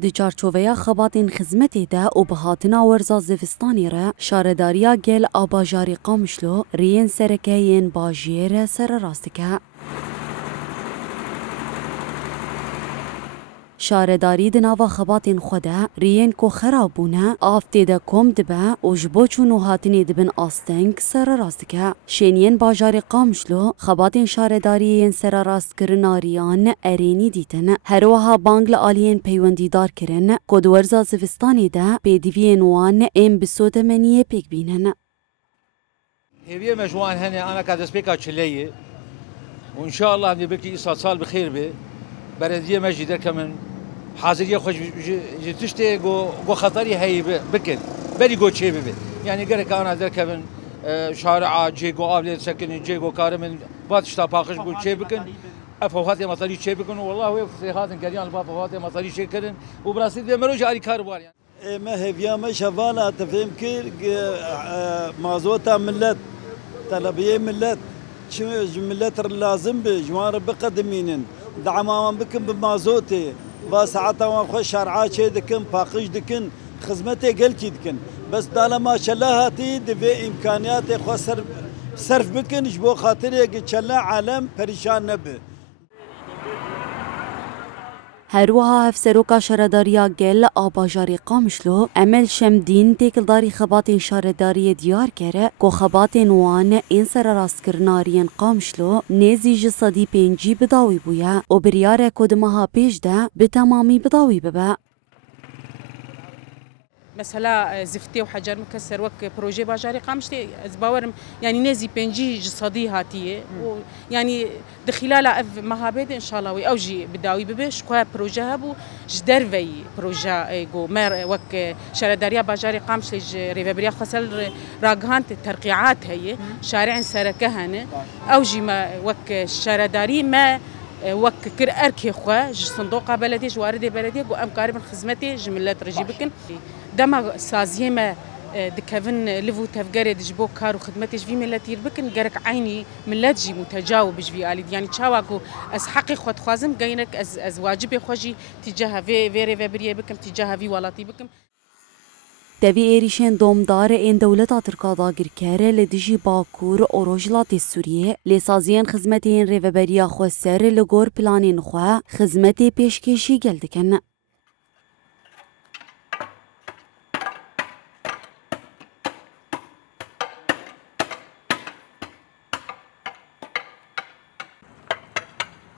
دی چارچوبیا خباتین خدمتی ده و به هاتنا ورزا زوستانی را شارداریا گل آباجاری قامشلو رین سرکهین باجیر سر راستکه. شارداری دناوا خباتین خوده رین کو خرابونه آفتی ده کم دبه و جبو چونو هاتینی دبن آستنگ سر راستکه. شینین باجاری قامشلو خباتین شارداریین سر راست کرناریان ارینی دیتن. هروها بانگل آلین پیوندیدار کرن کد ورزا زوستانی ده پیدوین وان ام بسود منیه پیک بینن. هذه مجموعة هنا أنا قاعد أسبيكها تشلية وإن شاء الله عندي بكي إصال بخير به بلدية مجدة كمان حاضرية خوش تشتي جو خطري هي بكن بدي جو شيء به يعني قالك أنا ذا كمان شارع جيجو قابل سكن جيجو كارمن باتشتا باخش جو شيء بكن أفواتي مطالي شيء بكن والله هو في هذا قريان البافواتي مطالي شيء كرن وبراسيل ده مروج على كاربوار يعني ما هي فيها ما شغالة تفهم كير مازوتا ملت طلبية ملت شو ملت لازم بجوار بقدمين دعمان بكم بمازوتي وساعتها وخش شرعات شيء دكن باقش دكن خدمتي قلتي دكن بس طالما شلاهاتي دفي امكانيات خسر صرف بكن جبو خاطري شلا عالم پریشان نبه. هروها هفسروکا شارداریا گل آباجاری قامشلو عمل شمدین تکلداری خباتین شارداری دیار کره کو خباتین وان این سر راست کرنارین قامشلو نیزی جسدی پنجی بداوی بویا و بریاره کدمها پیش ده به تمامی بداوی ببه. مثلا زفتي وحجر مكسر وك بروجي باجاري قامشتي باورم يعني نزي بنجي جصدي هاتيه يعني دخلال مهابد ان شاء الله واوجي بداوي ببش كوا بروجه هبو جدرفي بروجه جو مر وك شارداريا باجاري قامشتي ريفبريا خسل راغهانت الترقيعات هي شارع سركهن اوجي ما وك شارداري ما وك كر اركي خوا صندوق بلدي جوارد بلدي جو ام قارب خدمتي جملات رجيبكن دما سازيه ما دكفن لفو تفجر دجبو كارو خدمتش في ملاتير بكن جرك عيني ملات جي متجاوب في آلي يعني تشاواكو از حقي خود خوازم جينك از واجب خوجي تجاه في بريه بكم تجاه في ولاتي بكم دوی ایریشن دومدار این دولت ترکادا گرکره لدیجی باکور اوروجلات سوریه لسازین خدمتین ریوبریا خو سر لگور پلانین خو خدمت پیشکشی گلدکن.